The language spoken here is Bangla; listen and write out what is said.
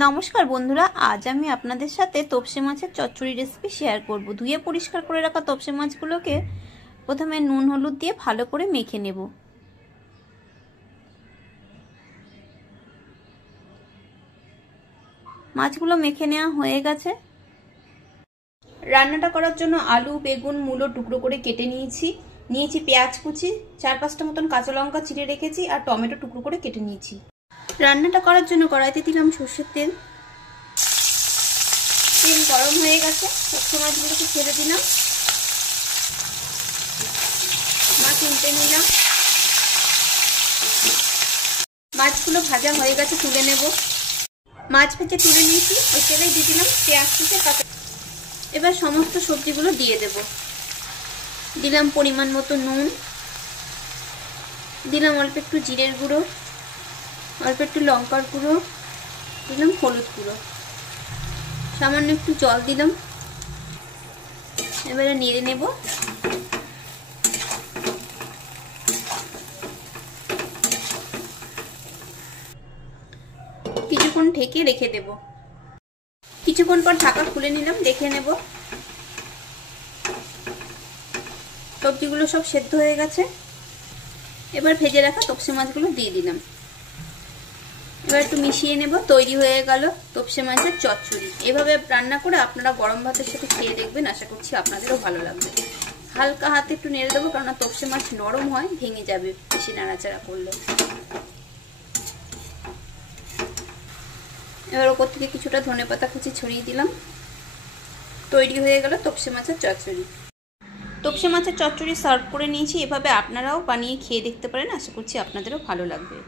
নমস্কার বন্ধুরা, আজ আমি আপনাদের সাথে তপসে মাছের চচ্চড়ি রেসিপি শেয়ার করব। ধুয়ে পরিষ্কার করে রাখা তপসে মাছগুলোকে প্রথমে নুন হলুদ দিয়ে ভালো করে মেখে নেব। মাছগুলো মেখে নেওয়া হয়ে গেছে। রান্নাটা করার জন্য আলু, বেগুন, মূলো টুকরো করে কেটে নিয়েছি পেঁয়াজ কুচি, 4-5টা মতন কাঁচা লঙ্কা চিড়ে রেখেছি আর টমেটো টুকরো করে কেটে নিয়েছি। রান্নাটা করার জন্য কড়াইতে দিলাম সর্ষের তেল। তেল গরম হয়ে গেছে, তপসে মাছগুলোকে ছেড়ে দিলাম। মাছ উল্টে নিলাম। মাছগুলো ভাজা হয়ে গেছে, তুলে নেব। মাছ ভেজে তুলে নিয়েছি, ওই তেলেই দিয়ে দিলাম পেঁয়াজ কুচি, কাঁচা। এবার সমস্ত সবজিগুলো দিয়ে দেব। দিলাম পরিমাণ মতো নুন, দিলাম অল্প একটু জিরের গুঁড়ো, অল্প একটু লঙ্কার গুঁড়ো, দিলাম হলুদ গুঁড়ো, সামান্য একটু জল দিলাম। এবারে নেড়ে নেব। কিছুক্ষণ ঢেকে রেখে দেব। কিছুক্ষণ পর ঢাকা খুলে নিলাম, দেখে নেব। সবজিগুলো সব সেদ্ধ হয়ে গেছে। এবার ভেজে রাখা তপসে মাছগুলো দিয়ে দিলাম। এবার একটু মিশিয়ে নেব। তৈরি হয়ে গেল তপসে মাছের চচ্চড়ি। এভাবে রান্না করে আপনারা গরম ভাতের সাথে খেয়ে দেখবেন, আশা করছি আপনাদেরও ভালো লাগবে। হালকা হাতে একটু নেড়ে দেবো, কারণ তপসে মাছ নরম হয়, ভেঙে যাবে বেশি নাড়াচাড়া করলে। এবার ওপর থেকে কিছুটা ধনেপাতা কুচি ছড়িয়ে দিলাম। তৈরি হয়ে গেল তপসে মাছের চচ্চড়ি। তপসে মাছের চচ্চড়ি সার্ভ করে নিয়েছি। এভাবে আপনারাও বানিয়ে খেয়ে দেখতে পারেন, আশা করছি আপনাদেরও ভালো লাগবে।